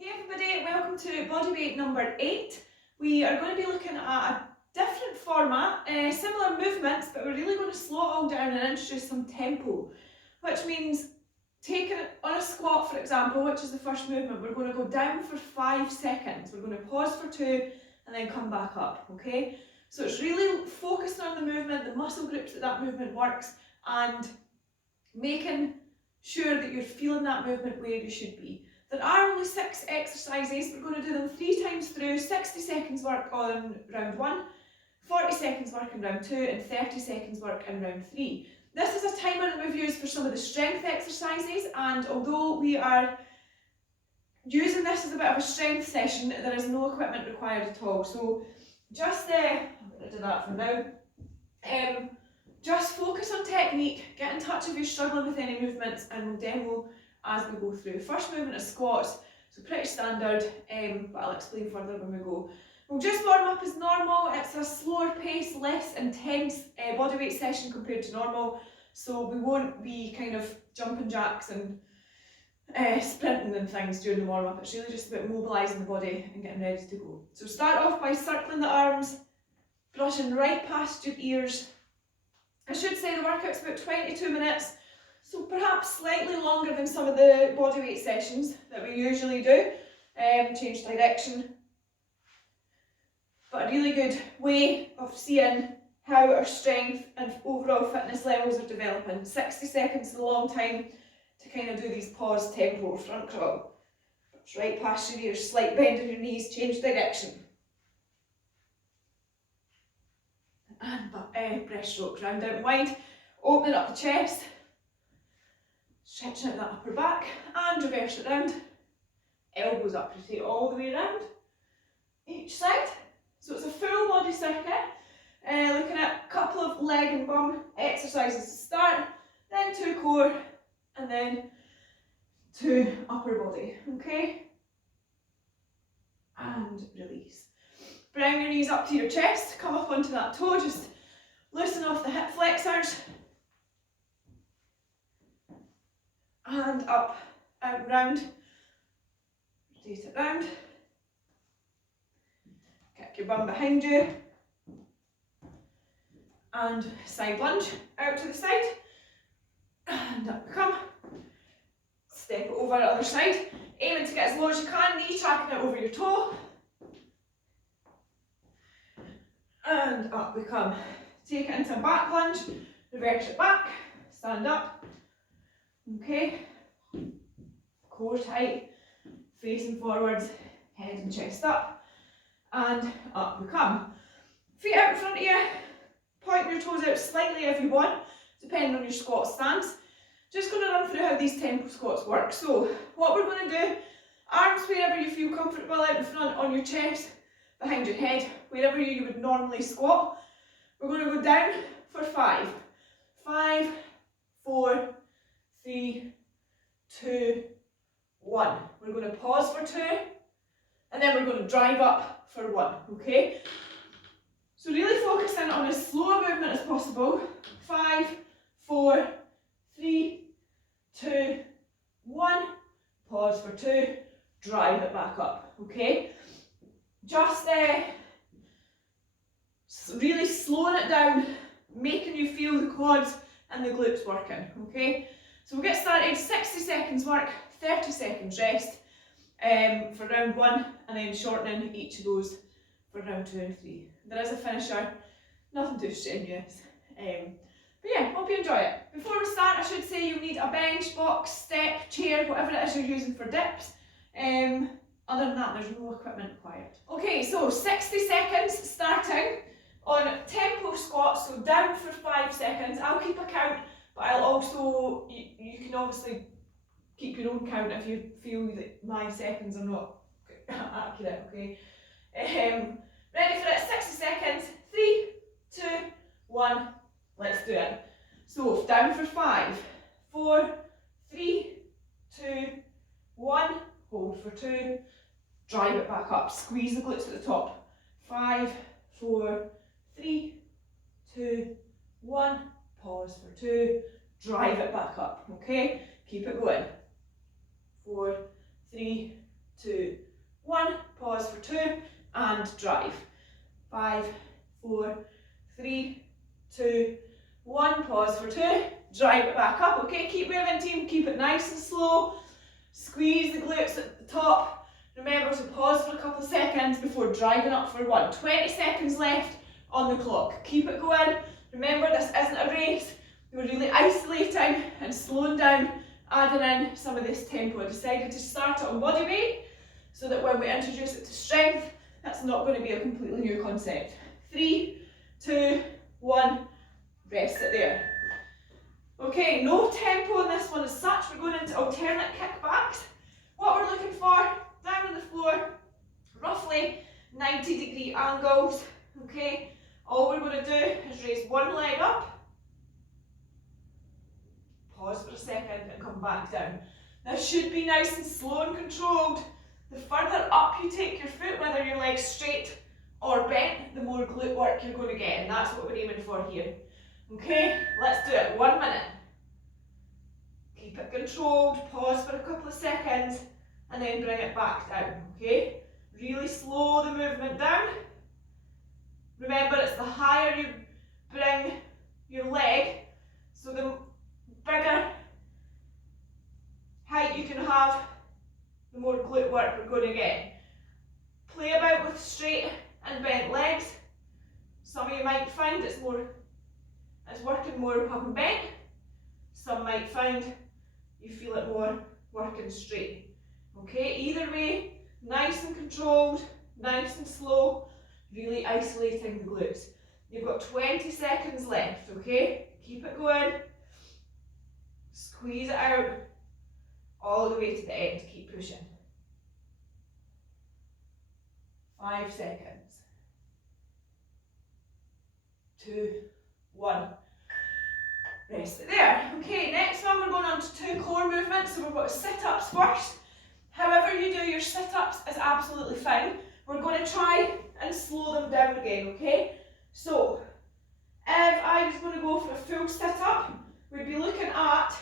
Hey everybody, welcome to Bodyweight number 8. We are going to be looking at a different format, similar movements, but we're really going to slow it all down and introduce some tempo, which means taking it on a squat, for example, which is the first movement, we're going to go down for 5 seconds. We're going to pause for 2 and then come back up, okay? So it's really focusing on the movement, the muscle groups that movement works, and making sure that you're feeling that movement where you should be. There are only 6 exercises. We're going to do them 3 times through, 60 seconds work on round 1, 40 seconds work in round 2 and 30 seconds work in round 3. This is a timer that we've used for some of the strength exercises, and although we are using this as a bit of a strength session, there is no equipment required at all. So just, I'm going to do that for now. Just focus on technique, get in touch if you're struggling with any movements, and we'll demo as we go through. First movement is squats, so pretty standard, but I'll explain further when we go. We'll just warm up as normal. It's a slower pace, less intense bodyweight session compared to normal, so we won't be kind of jumping jacks and sprinting and things during the warm up. It's really just about mobilising the body and getting ready to go. So start off by circling the arms, brushing right past your ears. I should say the workout's about 22 minutes, so perhaps slightly longer than some of the bodyweight sessions that we usually do. Change direction. But a really good way of seeing how our strength and overall fitness levels are developing. 60 seconds is a long time to kind of do these pause tempo front crawl. Brush right past your ears, slight bend in your knees, change direction. And breaststroke, round out and wide, opening up the chest, stretching out that upper back, and reverse it round, elbows up, rotate all the way around, each side. So it's a full body circuit, looking at a couple of leg and bum exercises to start, then 2 core, and then 2 upper body, okay? And release. Bring your knees up to your chest, come up onto that toe, just loosen off the hip flexors. And up, out and round. Rotate it round. Kick your bum behind you. And side lunge, out to the side. And up we come. Step it over the other side. Aiming to get as low as you can, knee tracking it over your toe. And up we come. Take it into a back lunge, reverse it back, stand up. Okay. Core tight, facing forwards, head and chest up. And up we come. Feet out in front of you, point your toes out slightly if you want, depending on your squat stance. Just going to run through how these tempo squats work. So what we're going to do, arms wherever you feel comfortable, out in front on your chest, behind your head, wherever you would normally squat. We're going to go down for 5. 5, 4, 3, 2, 1. We're going to pause for 2, and then we're going to drive up for 1, okay? So really focusing on as slow a movement as possible. 5, 4, 3, 2, 1. Pause for 2, drive it back up, okay? Just really slowing it down, making you feel the quads and the glutes working, okay? So we'll get started, 60 seconds work, 30 seconds rest for round 1, and then shortening each of those for round 2 and 3. There is a finisher, nothing too strenuous. But yeah, hope you enjoy it. Before we start, I should say you'll need a bench, box, step, chair, whatever it is you're using for dips. Other than that, there's no equipment required. Okay, so 60 seconds starting on tempo squats, so down for 5 seconds. I'll keep a count, but I'll also, you can obviously keep your own count if you feel that my seconds are not accurate, okay? Ready for it, 60 seconds, 3, 2, 1, let's do it. So down for 5, 4, 3, 2, 1, hold for 2, drive it back up, squeeze the glutes at the top. 5, 4, 3, 2, 1, pause for 2, drive it back up, okay? Keep it going. 4, 3, 2, 1, pause for 2, and drive. 5, 4, 3, 2, 1, pause for 2, drive it back up, okay? Keep moving, team, keep it nice and slow. Squeeze the glutes at the top. Remember to pause for a couple of seconds before driving up for 1. 20 seconds left on the clock. Keep it going. Remember, this isn't a race. We're really isolating and slowing down, adding in some of this tempo. I decided to start it on body weight so that when we introduce it to strength, that's not going to be a completely new concept. 3, 2, 1, rest it there. Okay, no tempo in this one as such. We're going into alternate kickbacks. What we're looking for, down on the floor, roughly 90-degree angles, okay? All we're going to do is raise one leg up, pause for a second and come back down. This should be nice and slow and controlled. The further up you take your foot, whether your leg's straight or bent, the more glute work you're going to get, and that's what we're aiming for here. Okay, let's do it. 1 minute. Keep it controlled, pause for a couple of seconds, and then bring it back down, okay? Really slow the movement down. Remember, it's the higher you bring your leg, so the bigger height you can have, the more glute work we're going to get. Play about with straight and bent legs. Some of you might find it's working more having bent. Some might find you feel it more working straight. Okay, either way, nice and controlled, nice and slow, really isolating the glutes. You've got 20 seconds left, okay? Keep it going. Squeeze it out all the way to the end. Keep pushing. 5 seconds. 2, 1. Rest it there. Okay, next one we're going on to 2 core movements. So we've got sit-ups first. However you do your sit-ups is absolutely fine. We're going to try and slow them down again, okay? So, if I was going to go for a full sit-up, we'd be looking at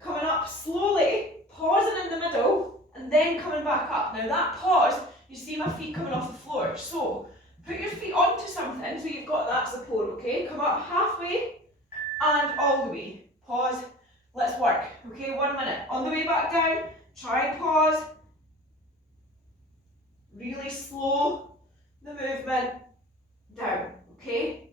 coming up slowly, pausing in the middle, and then coming back up. Now that pause, you see my feet coming off the floor. So, put your feet onto something so you've got that support, okay? Come up halfway and all the way. Pause. Let's work. Okay, 1 minute. On the way back down, try and pause. Really slow the movement down, okay?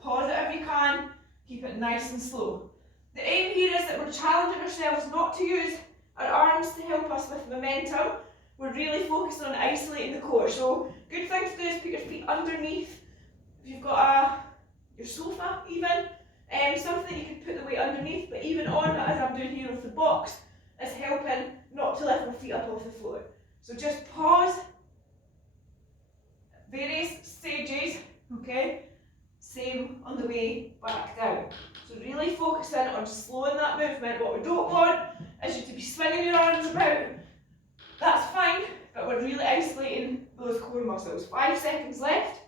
Pause it if you can. Keep it nice and slow. The aim here is that we're challenging ourselves not to use our arms to help us with momentum. We're really focused on isolating the core. So, good thing to do is put your feet underneath. If you've got your sofa even, something that you can put the weight underneath, but even on, as I'm doing here with the box, is helping not to lift my feet up off the floor. So just pause, various stages, okay? Same on the way back down. So really focusing on slowing that movement. What we don't want is you to be swinging your arms about. That's fine, but we're really isolating those core muscles. 5 seconds left.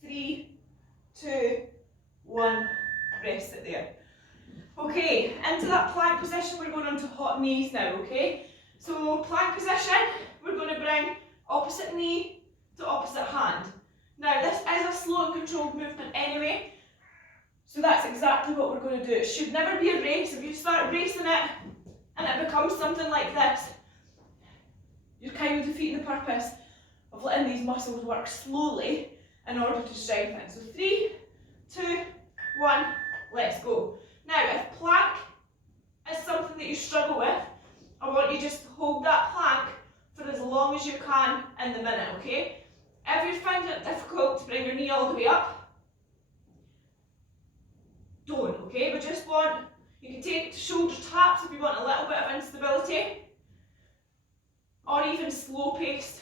3, 2, 1, rest it there. Okay, into that plank position, we're going on to hot knees now, okay? So plank position, we're going to bring opposite knee to opposite hand. Now this is a slow and controlled movement anyway, so that's exactly what we're going to do. It should never be a race. If you start racing it and it becomes something like this, you're kind of defeating the purpose of letting these muscles work slowly in order to strengthen. So 3, 2, 1, let's go. Now, if plank is something that you struggle with, I want you just to hold that plank for as long as you can in the minute, okay? If you're finding it difficult to bring your knee all the way up, don't, okay? We just want, you can take shoulder taps if you want a little bit of instability, or even slow-paced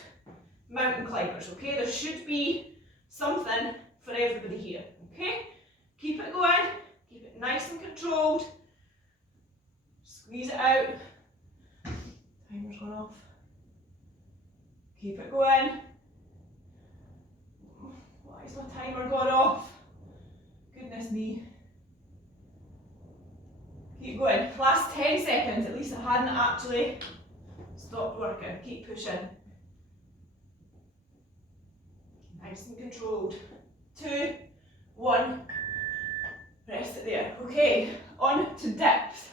mountain climbers, okay? There should be something for everybody here, okay? Keep it going, keep it nice and controlled, squeeze it out, timer's gone off, keep it going. Why is my timer gone off? Goodness me. Keep going, last 10 seconds, at least I hadn't actually stopped working. Keep pushing. Nice and controlled. 2, 1, rest it there. Okay, on to dips.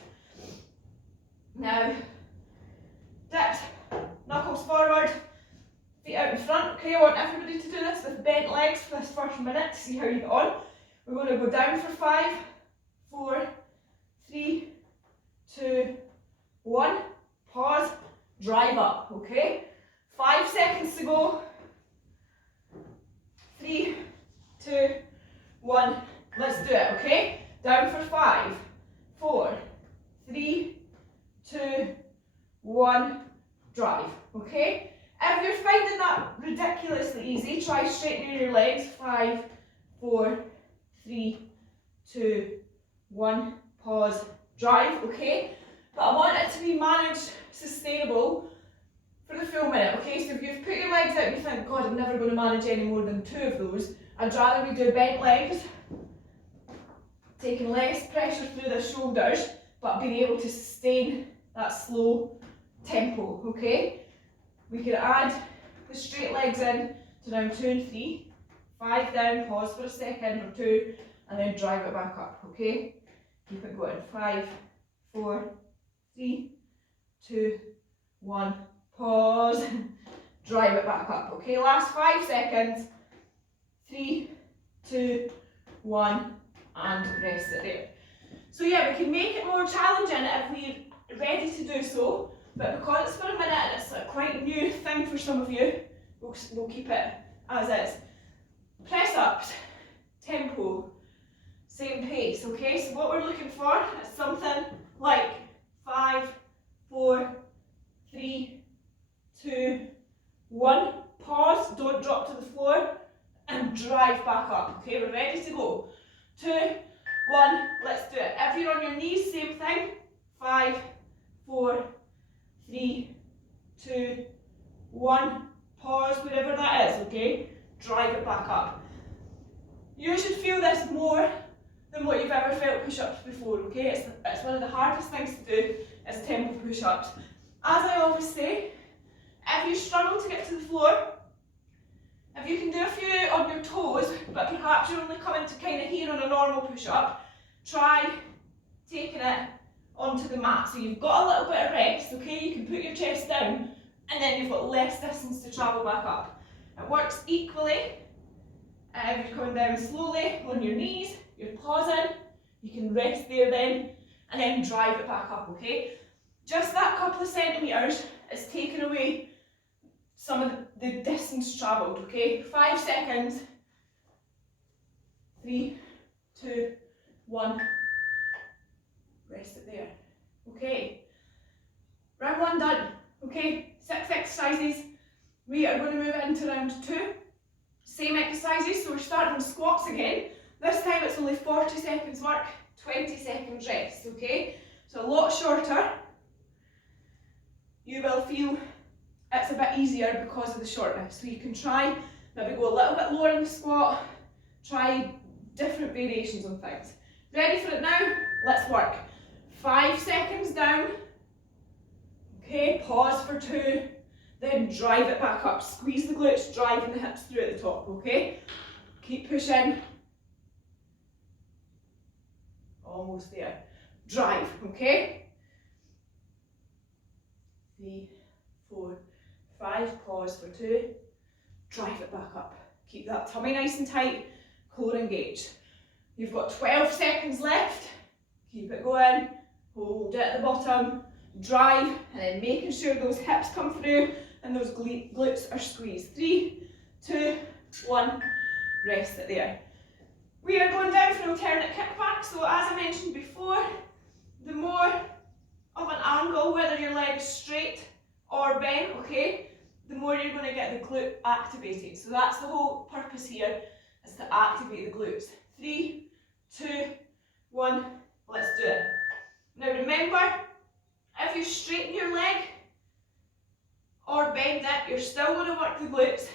Now, dips, knuckles forward, feet out in front. Okay, I want everybody to do this with bent legs for this first minute to see how you get on. We're going to go down for 5, 4, 3, 2, 1. Pause, drive up, okay? 5 seconds to go. 3, 2, 1. Let's do it, okay? Down for 5, 4, 3, 2, 1. Drive, okay? If you're finding that ridiculously easy, try straightening your legs. 5, 4, 3, 2, 1. Pause, drive, okay? But I want it to be managed, sustainable for the full minute, okay? So if you've put your legs out and you think, God, I'm never going to manage any more than 2 of those, I'd rather we do bent legs, taking less pressure through the shoulders, but being able to sustain that slow tempo, okay? We could add the straight legs in to round 2 and 3, 5 down, pause for a second or 2, and then drive it back up, okay? Keep it going. 5, 4, 3, 2, 1, pause, drive it back up, okay? Last 5 seconds, 3, 2, 1, and rest it there. So yeah, we can make it more challenging if we're ready to do so, but because it's for a minute and it's a quite new thing for some of you, we'll keep it as is. Press ups, tempo, same pace, okay? So what we're looking for is something like 5, 4, 3, 2, 1. Pause, don't drop to the floor, and drive back up. Okay, we're ready to go. 2, 1, let's do it. If you're on your knees, same thing. 5, 4, 3, 2, 1. Pause, wherever that is, okay? Drive it back up. You should feel this more than what you've ever felt push-ups before, okay? It's one of the hardest things to do is tempo push-ups. As I always say, if you struggle to get to the floor, if you can do a few on your toes, but perhaps you're only coming to kind of here on a normal push-up, try taking it onto the mat. So you've got a little bit of rest, okay? You can put your chest down, and then you've got less distance to travel back up. It works equally. If you're coming down slowly on your knees, you're pausing, you can rest there then, and then drive it back up, okay? Just that couple of centimetres is taking away some of the distance travelled, okay? 5 seconds. 3, 2, 1. Rest it there. Okay. Round 1 done. Okay, 6 exercises. We are going to move into round 2. Same exercises, so we're starting with squats again. This time it's only 40 seconds work, 20 seconds rest, okay? So a lot shorter. You will feel it's a bit easier because of the shortness. So you can try, maybe go a little bit lower in the squat, try different variations on things. Ready for it now? Let's work. 5 seconds down. Okay, pause for 2. Then drive it back up. Squeeze the glutes, driving the hips through at the top, okay? Keep pushing. Almost there. Drive, okay? 3, 4, 5, pause for 2. Drive it back up. Keep that tummy nice and tight, core engaged. You've got 12 seconds left. Keep it going. Hold it at the bottom. Drive, and then making sure those hips come through and those glutes are squeezed. 3, 2, 1, rest it there. We are going down for an alternate kickback, so as I mentioned before, the more of an angle, whether your leg is straight or bent, okay, the more you're going to get the glute activated. So that's the whole purpose here, is to activate the glutes. 3, 2, 1, let's do it. Now remember, if you straighten your leg or bend it, you're still going to work the glutes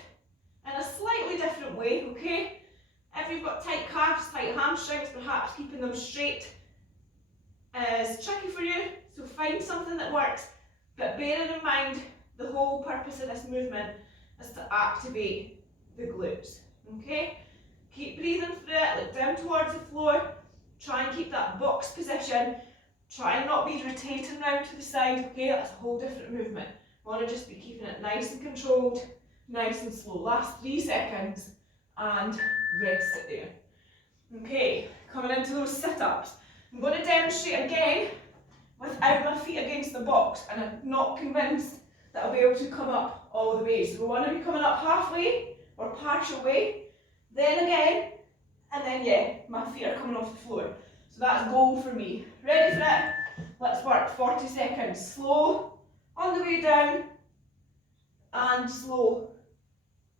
in a slightly different way, okay? If you've got tight calves, tight hamstrings, perhaps keeping them straight is tricky for you, so find something that works But bearing in mind the whole purpose of this movement is to activate the glutes, okay? Keep breathing through it, look down towards the floor, try and keep that box position, try and not be rotating round to the side, okay? That's a whole different movement. Want to just be keeping it nice and controlled, nice and slow. Last 3 seconds and rest it there. Okay, coming into those sit-ups. I'm going to demonstrate again without my feet against the box, and I'm not convinced that I'll be able to come up all the way. So we want to be coming up halfway or partial way, then again, and then yeah, my feet are coming off the floor. So that's goal for me. Ready for it? Let's work 40 seconds. Slow on the way down and slow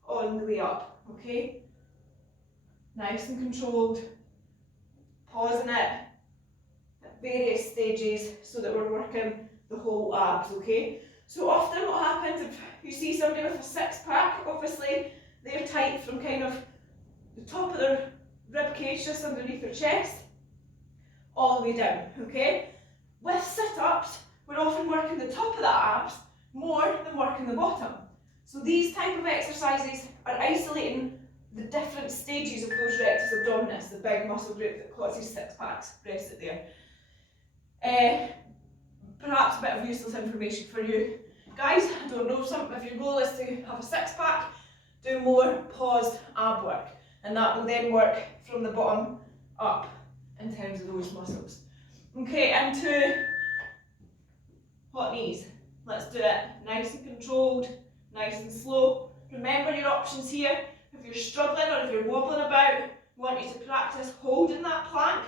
on the way up, okay? Nice and controlled, pausing it at various stages so that we're working the whole abs, okay? So often what happens if you see somebody with a six-pack, obviously they're tight from kind of the top of their rib cage just underneath their chest all the way down, okay? With sit-ups, we're often working the top of that abs more than working the bottom. So these type of exercises are isolating the different stages of those rectus abdominis, the big muscle group that causes six-packs. Rest it there. Perhaps a bit of useless information for you guys. I don't know if your goal is to have a six-pack, do more paused ab work, and that will then work from the bottom up in terms of those muscles. Okay, into hot knees. Let's do it nice and controlled, nice and slow. Remember your options here. If you're struggling or if you're wobbling about, I want you to practice holding that plank.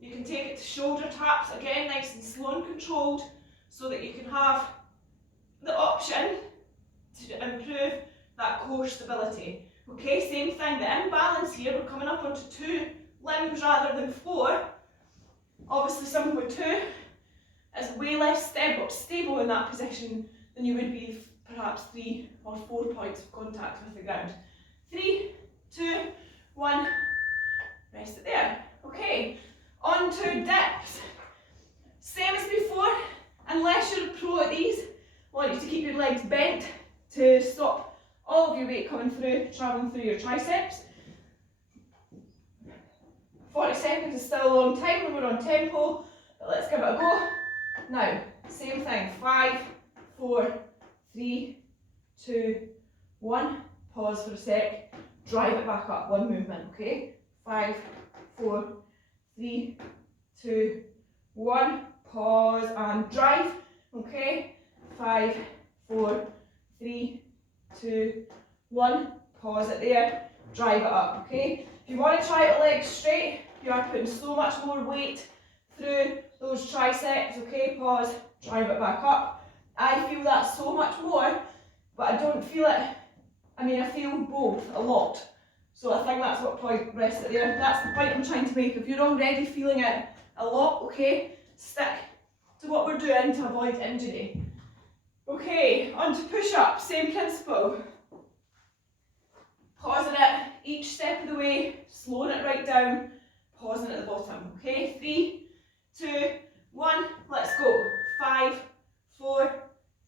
You can take it to shoulder taps, again nice and slow and controlled, so that you can have the option to improve that core stability. Okay, same thing, the imbalance here, we're coming up onto 2 limbs rather than 4. Obviously someone with 2 is way less stable in that position than you would be if perhaps 3 or 4 points of contact with the ground. 3, 2, 1, rest it there. Okay, on to dips. Same as before, unless you're a pro at these, I want you to keep your legs bent to stop all of your weight coming through, travelling through your triceps. 40 seconds is still a long time when we're on tempo, but let's give it a go. Now, same thing, 5, 4, 3, 2, 1, pause for a sec, drive it back up, one movement, okay? 5, 4, 3, 2, 1, pause and drive, okay? 5, 4, 3, 2, 1, pause it there, drive it up, okay? If you want to try it legs straight, you are putting so much more weight through those triceps, okay? Pause, drive it back up. I feel that so much more, but I don't feel it, I feel both a lot. So I think that's what point, rest it there. That's the point I'm trying to make. If you're already feeling it a lot, okay, stick to what we're doing to avoid injury. Okay, on to push-up, same principle. Pausing it each step of the way, slowing it right down, pausing at the bottom. Okay, 3, 2, 1, let's go. 5, 4,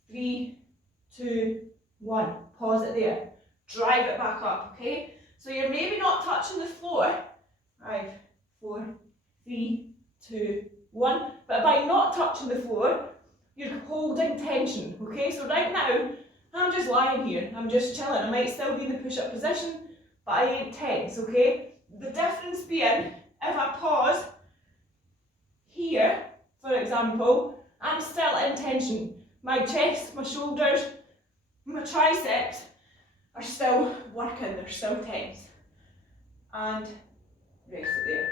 3, 2, 1. Pause it there. Drive it back up, okay? So you're maybe not touching the floor. 5, 4, 3, 2, 1. But by not touching the floor, you're holding tension, okay? So right now, I'm just lying here. I'm just chilling. I might still be in the push-up position, but I ain't tense, okay? The difference being, if I pause here, for example, I'm still in tension. My chest, my shoulders, my triceps are still working, they're still tense. And rest it there.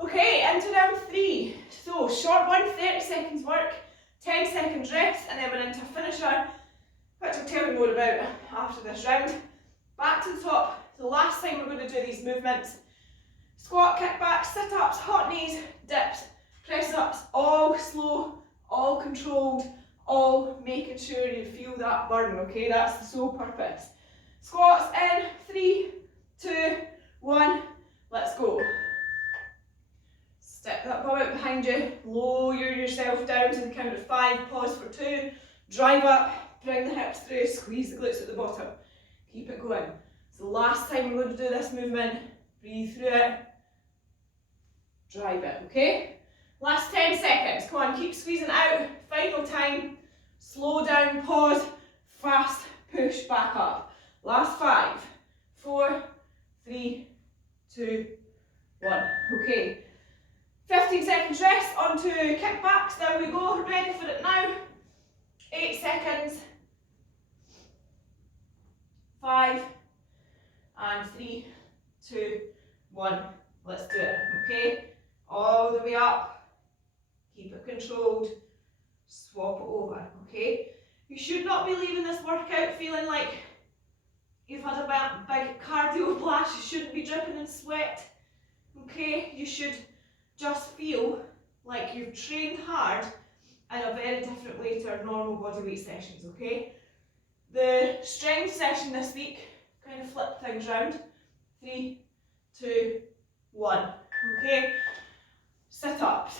Okay, into round 3. So, short one, 30 seconds work, 10 seconds rest, and then we're into a finisher, which I'll tell you more about after this round. Back to the top, the last time we're going to do these movements. Squat, kickback, sit-ups, hot knees, dips, press-ups, all slow, all controlled, all making sure you feel that burn, okay? That's the sole purpose. Squats in, 3, 2, 1, let's go. Stick that bum out behind you, lower yourself down to the count of 5, pause for 2, drive up, bring the hips through, squeeze the glutes at the bottom. Keep it going. It's the last time we're going to do this movement. Breathe through it, drive it, okay? Last 10 seconds, come on, keep squeezing out, final time, slow down, pause, fast, push back up. Last 5, 4, 3, 2, 1, okay. 15 seconds rest, onto kickbacks, down we go, ready for it now. 8 seconds, 5, and 3, 2, 1, let's do it, okay? All the way up, keep it controlled, swap it over, okay? You should not be leaving this workout feeling like you've had a big cardio blast. You shouldn't be dripping in sweat, okay? You should just feel like you've trained hard in a very different way to our normal bodyweight sessions, okay? The strength session this week, kind of flip things round. 3, 2, 1, okay? Sit-ups.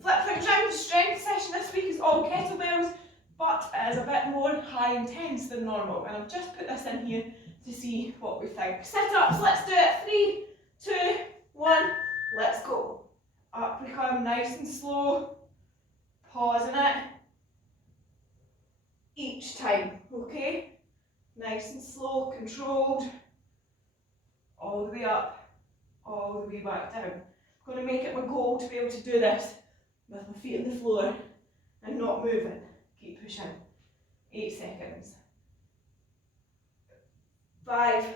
Flip things round, the strength session this week is all kettlebells, but it is a bit more high intense than normal. And I've just put this in here to see what we think. Sit-ups, let's do it. 3, 2, 1, let's go. Up we come, nice and slow. Pausing it. Each time, okay? Nice and slow, controlled. All the way up, all the way back down. I'm going to make it my goal to be able to do this with my feet on the floor and not moving. Keep pushing. 8 seconds. 5,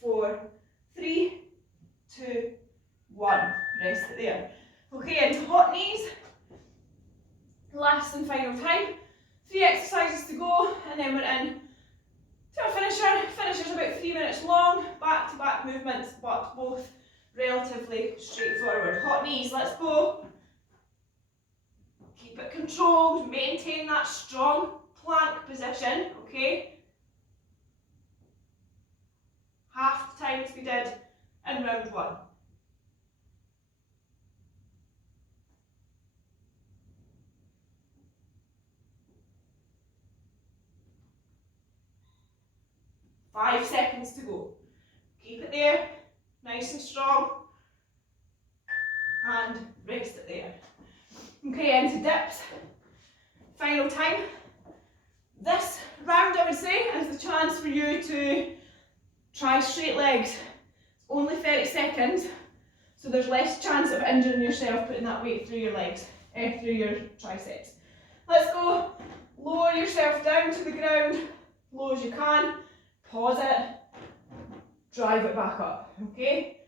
4, 3, 2, 1. Rest it there. Okay, into hot knees. Last and final time. 3 exercises to go, and then we're in to a finisher. Finisher's about 3 minutes long. Back-to-back movements, but both relatively straightforward. Hot knees, let's go. Keep it controlled, maintain that strong plank position, okay? Half the time as we did in round 1. Five seconds to go. Keep it there, nice and strong, and rest it there. Okay, into dips. Final time. This round, I would say, is the chance for you to try straight legs. It's only 30 seconds, so there's less chance of injuring yourself putting that weight through your legs, through your triceps. Let's go. Lower yourself down to the ground, low as you can. Pause it. Drive it back up. Okay?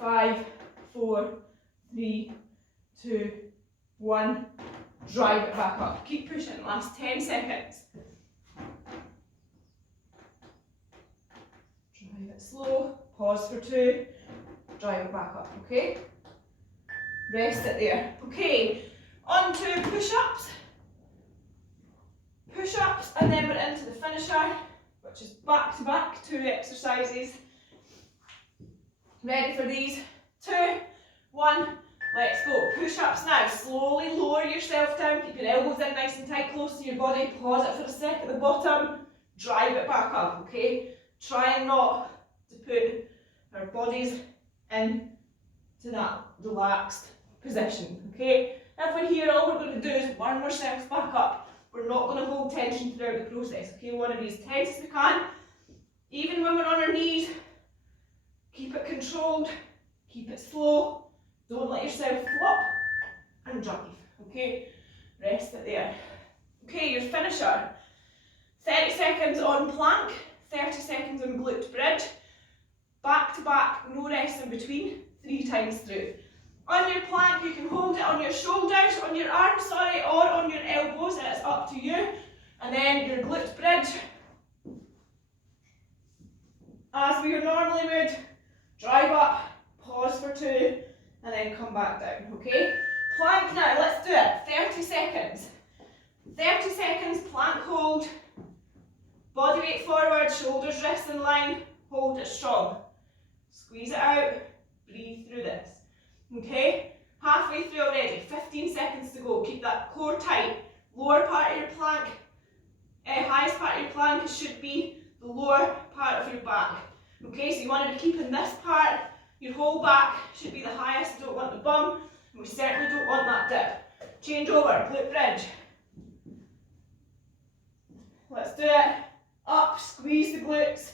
5, 4, 3, 2, 1. Drive it back up. Keep pushing. Last 10 seconds. Drive it slow. Pause for 2. Drive it back up. Okay? Rest it there. Okay. On to push-ups. Push-ups, and then we're into the finisher, which is back-to-back 2 exercises. Ready for these? 2, 1, let's go. Push-ups now. Slowly lower yourself down. Keep your elbows in nice and tight, close to your body. Pause it for a sec at the bottom. Drive it back up, okay? Try not to put our bodies in to that relaxed position, okay? If we're here, all we're going to do is warm ourselves back up. We're not going to hold tension throughout the process, okay? We want to be as tense as we can. Even when we're on our knees, keep it controlled, keep it slow. Don't let yourself flop and drive, okay? Rest it there. Okay, your finisher. 30 seconds on plank, 30 seconds on glute bridge. Back to back, no rest in between, 3 times through. On your plank, you can hold it on your shoulders, on your arms, or on your elbows, and it's up to you. And then your glute bridge, as we normally would, drive up, pause for 2, and then come back down, okay? Plank now, let's do it, 30 seconds. 30 seconds, plank hold, body weight forward, shoulders wrists in line, hold it strong. Squeeze it out, breathe through this. Okay, Halfway through already, 15 seconds to go. Keep that core tight. Lower part of your plank, highest part of your plank should be the lower part of your back. Okay, so you want to be keeping this part, your whole back should be the highest. You don't want the bum, and we certainly don't want that dip. Change over, glute bridge. Let's do it. Up, squeeze the glutes,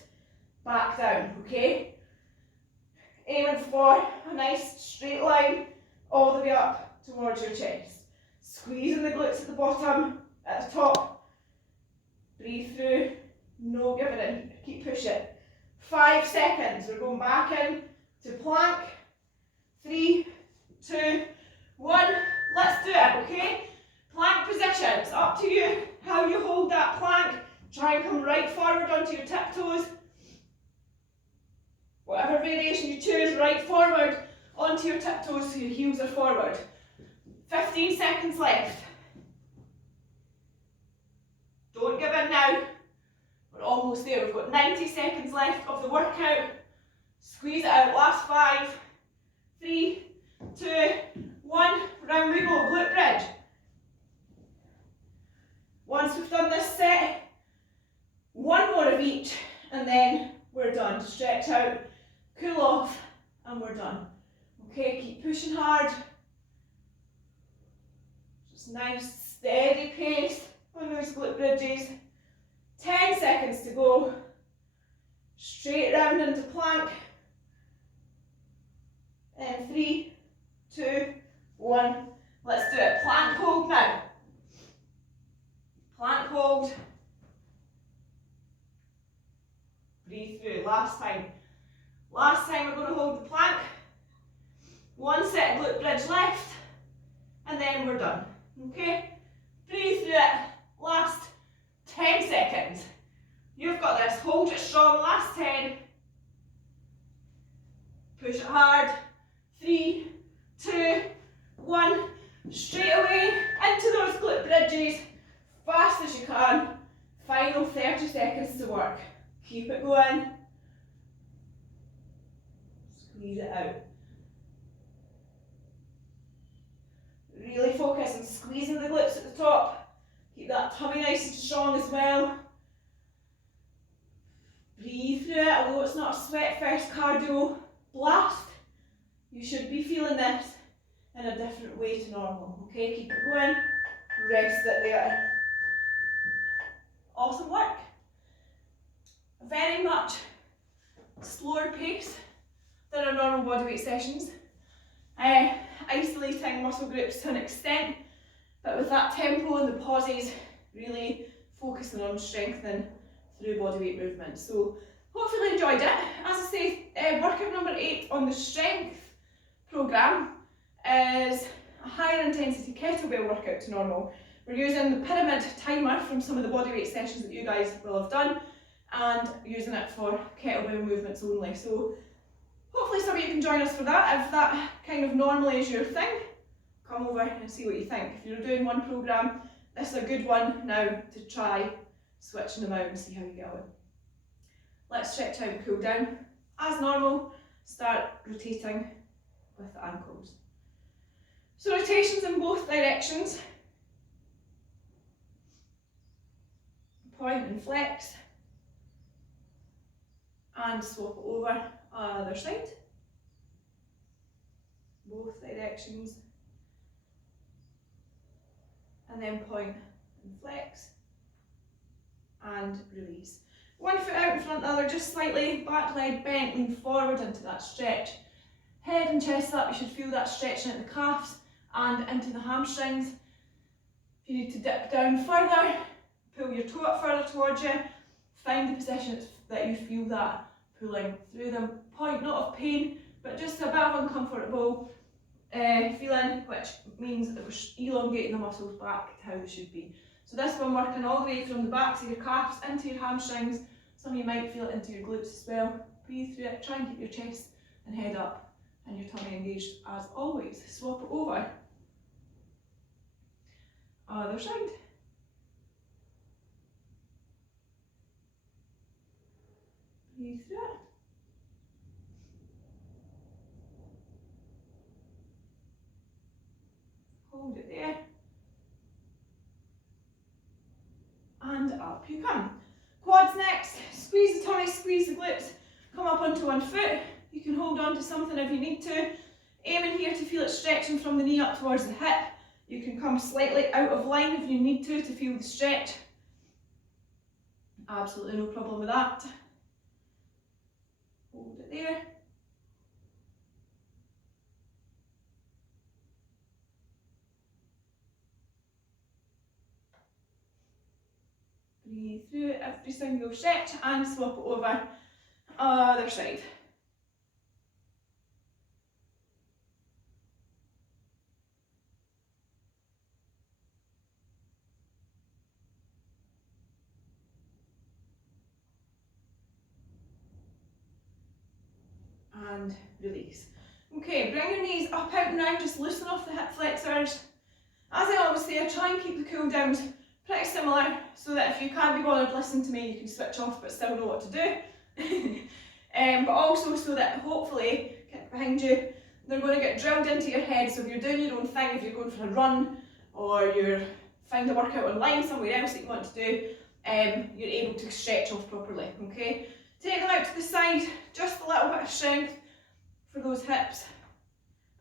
back down, okay? Aiming for a nice straight line all the way up towards your chest. Squeezing the glutes at the bottom, at the top. Breathe through, no giving in, keep pushing. 5 seconds, we're going back in to plank. 3, 2, 1, let's do it, okay? Plank position, it's up to you how you hold that plank. Try and come right forward onto your tiptoes. Whatever variation you choose, right forward onto your tiptoes so your heels are forward. 15 seconds left. Don't give in now. We're almost there. We've got 90 seconds left of the workout. Squeeze it out. Last 5, 3, 2, 1. Round we go. Glute bridge. Once we've done this set, one more of each, and then we're done. Stretch out, cool off, and we're done. Okay, keep pushing hard. Just nice, steady pace on those glute bridges. 10 seconds to go. Straight round into plank. And 3, 2, 1. Let's do it. Plank hold now. Plank hold. Breathe through. Last time. Last time we're going to hold the plank. One set of glute bridge left. And then we're done. Okay? Breathe through it. Last 10 seconds. You've got this. Hold it strong. Last 10. Push it hard. 3, 2, 1. Straight away into those glute bridges. Fast as you can. Final 30 seconds to work. Keep it going. Squeeze it out. Really focus on squeezing the glutes at the top. Keep that tummy nice and strong as well. Breathe through it, although it's not a sweat first cardio blast. You should be feeling this in a different way to normal. Okay, keep it going. Rest it there. Awesome work. Very much slower pace than our normal bodyweight sessions. Isolating muscle groups to an extent, but with that tempo and the pauses, really focusing on strengthening through bodyweight movement. So hopefully you enjoyed it. As I say, workout number 8 on the strength programme is a higher intensity kettlebell workout to normal. We're using the pyramid timer from some of the bodyweight sessions that you guys will have done and using it for kettlebell movements only. So hopefully some of you can join us for that. If that kind of normally is your thing, come over and see what you think. If you're doing one programme, this is a good one now to try switching them out and see how you get on. Let's stretch out and cool down. As normal, start rotating with the ankles. So rotations in both directions. Point and flex. And swap it over other side. Both directions. And then point and flex. And release. One foot out in front of the other, just slightly, back leg bent, lean forward into that stretch. Head and chest up, you should feel that stretching at the calves and into the hamstrings. If you need to dip down further, pull your toe up further towards you. Find the position that you feel that pulling through them. Point not of pain, but just a bit of uncomfortable feeling, which means that we're elongating the muscles back to how they should be. So this one working all the way from the backs of your calves into your hamstrings. Some of you might feel it into your glutes as well. Breathe through it, try and keep your chest and head up and your tummy engaged as always. Swap it over. Other side. Breathe through it. and up you come. Quads next, squeeze the tummy, squeeze the glutes, come up onto one foot. You can hold on to something if you need to. Aiming here to feel it stretching from the knee up towards the hip. You can come slightly out of line if you need to feel the stretch. Absolutely no problem with that. Hold it there. Breathe through every single stretch and swap it over other side. And release. Okay, bring your knees up, out and round, just loosen off the hip flexors. As I always say, I try and keep the cool downs pretty similar so that if you can't be bothered listening to me, you can switch off but still know what to do. But also so that hopefully, kick behind you, they're going to get drilled into your head. So if you're doing your own thing, if you're going for a run or you're finding a workout online somewhere else that you want to do, you're able to stretch off properly, okay? Take them out to the side, just a little bit of strength for those hips,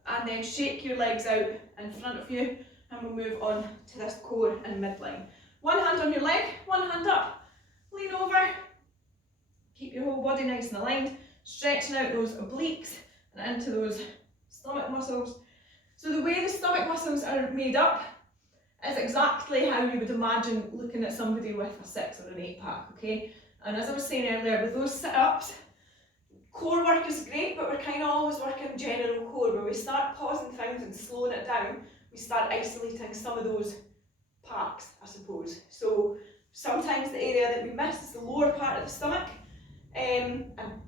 and then shake your legs out in front of you, and we'll move on to this core and midline. One hand on your leg, one hand up, lean over, keep your whole body nice and aligned, stretching out those obliques and into those stomach muscles. So the way the stomach muscles are made up is exactly how you would imagine looking at somebody with a 6 or an 8 pack, okay? And as I was saying earlier, with those sit-ups, core work is great, but we're kind of always working general core. When we start pausing things and slowing it down, we start isolating some of those packs, I suppose. So sometimes the area that we miss is the lower part of the stomach. And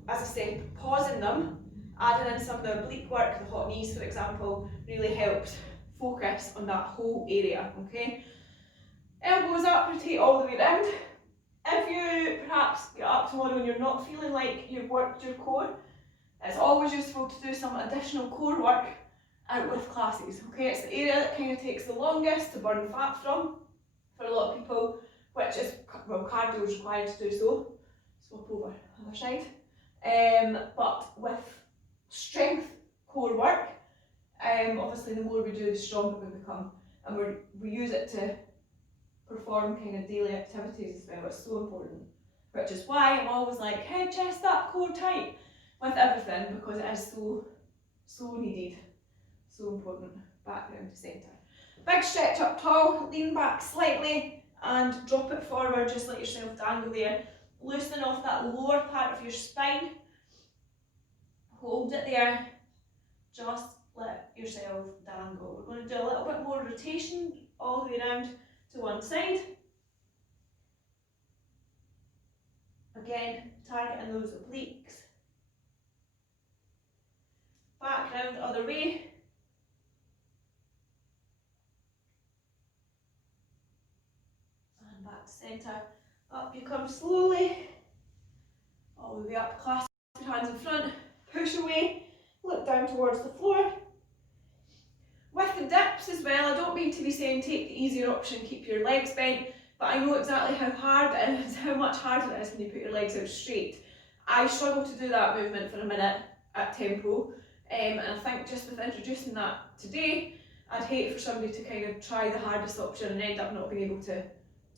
as I said, pausing them, adding in some of the oblique work, the hot knees for example, really helps focus on that whole area, okay? Elbows up, rotate all the way around. If you perhaps get up tomorrow and you're not feeling like you've worked your core, it's always useful to do some additional core work out with classes, okay? It's the area that kind of takes the longest to burn fat from for a lot of people, which is, well, cardio is required to do so. Swap over other side. But with strength core work, obviously the more we do, the stronger we become, and we use it to perform kind of daily activities as well. It's so important, which is why I'm always like head, chest up, core tight with everything, because it is so needed, so important. Back down to centre. Big stretch up tall, lean back slightly and drop it forward, just let yourself dangle there, loosening off that lower part of your spine. Hold it there, just let yourself dangle. We're going to do a little bit more rotation all the way around to one side. Again, targeting those obliques. Back round the other way. And back to centre. Up you come slowly. All the way up, clasp your hands in front, push away, look down towards the floor. With the dips as well, I don't mean to be saying take the easier option, keep your legs bent, but I know exactly how hard it is, how much harder it is when you put your legs out straight. I struggle to do that movement for a minute at tempo, and I think just with introducing that today, I'd hate for somebody to kind of try the hardest option and end up not being able to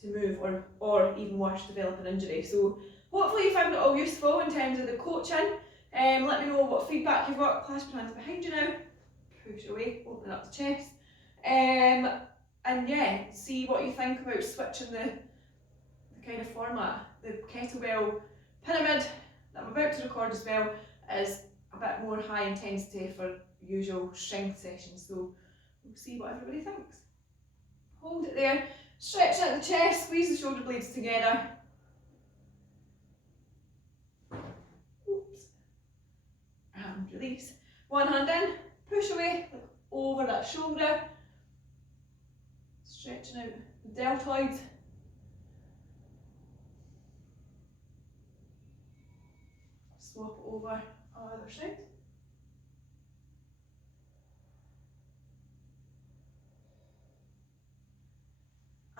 move, or even worse, develop an injury. So hopefully you found it all useful in terms of the coaching. Let me know what feedback you've got. Clasp your hands behind you now. Push away, open up the chest. And yeah, see what you think about switching the kind of format. The kettlebell pyramid that I'm about to record as well is a bit more high intensity for usual strength sessions. So we'll see what everybody thinks. Hold it there. Stretch out the chest, squeeze the shoulder blades together. Oops. And release. One hand in, push away, look over that shoulder. Stretching out the deltoids. Swap it over other side.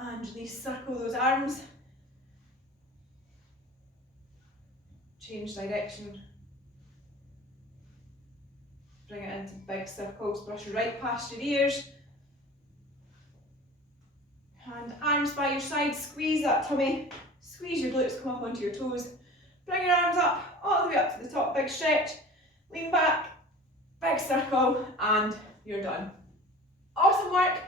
And release, circle those arms change direction. Bring it into big circles, brush right past your ears. And arms by your side, squeeze that tummy, squeeze your glutes, come up onto your toes. Bring your arms up, all the way up to the top, big stretch. Lean back, big circle, and you're done. Awesome work.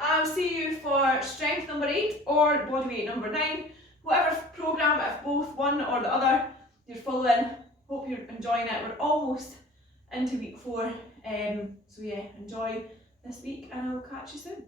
I'll see you for strength number 8 or bodyweight number 9. Whatever program, if both one or the other, you're following. Hope you're enjoying it. We're almost into week 4. So yeah, enjoy this week and I'll catch you soon.